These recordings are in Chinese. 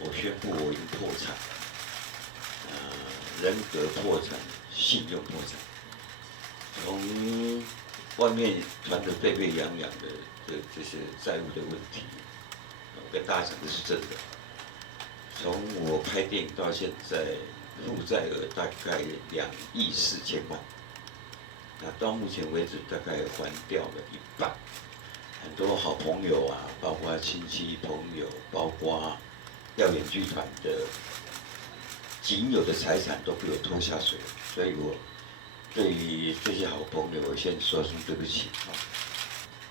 我宣布我已经破产，人格破产，信用破产，从外面传得沸沸扬扬的这些债务的问题，我跟大家讲的是真的。从我拍电影到现在，负债额大概2亿4千万，那到目前为止大概还掉了一半。很多好朋友啊，包括亲戚朋友，包括耀眼剧团的仅有的财产都被我拖下水了，所以我对于这些好朋友，我先说声对不起啊。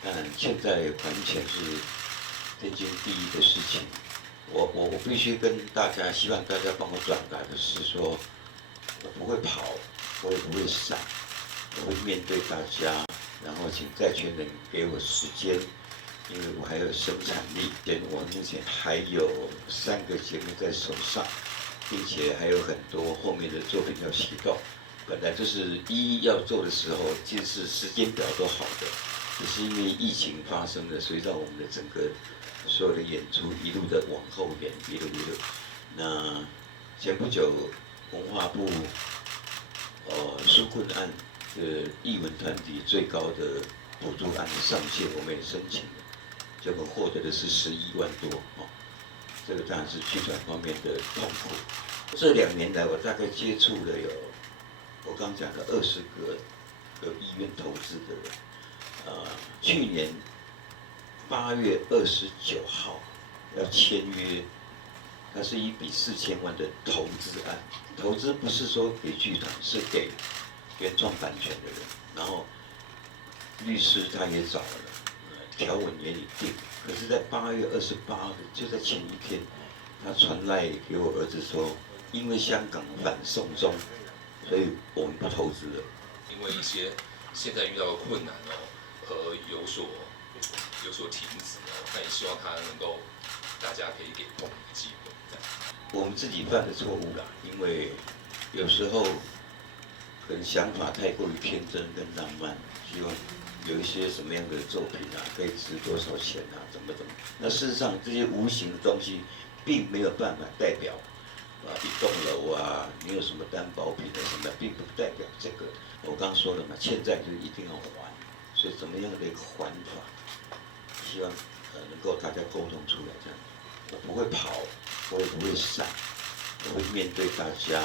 但现在还钱是天经地义的事情。我必须跟大家，希望大家帮我转达的是说，我不会跑，我也不会闪，我会面对大家。然后请债权人给我时间，因为我还有生产力，我目前还有3个节目在手上，并且还有很多后面的作品要启动。本来就是一要做的时候，其实时间表都好的，只是因为疫情发生了，所以让我们的整个所有的演出一路的往后延，一路。那前不久文化部纾困案艺文团体最高的补助案的上限，我们也申请了，结果获得的是11万多哦。这个当然是剧团方面的痛苦。这2年来，我大概接触了有我刚讲的20个有意愿投资的人。去年8月29号要签约，它是一笔4000万的投资案。投资不是说给剧团，是给原创版权的人。然后律师他也找了，条文也已定。可是，在8月28日，就在前一天，他传来给我儿子说，因为香港反送中，所以我们不投资了。因为一些现在遇到的困难而有所停止那也希望他能够，大家可以给碰一个机会。我们自己犯的错误啦，因为有时候可能想法太过于天真跟浪漫，希望有一些什么样的作品啊，可以值多少钱啊，怎么。那事实上，这些无形的东西，并没有办法代表一栋楼啊，你有什么担保品的什么，并不代表这个。我刚说了嘛，欠债就是一定要还，所以怎么样的一个还法，希望能够大家沟通出来这样。我不会跑，我也不会闪，我会面对大家。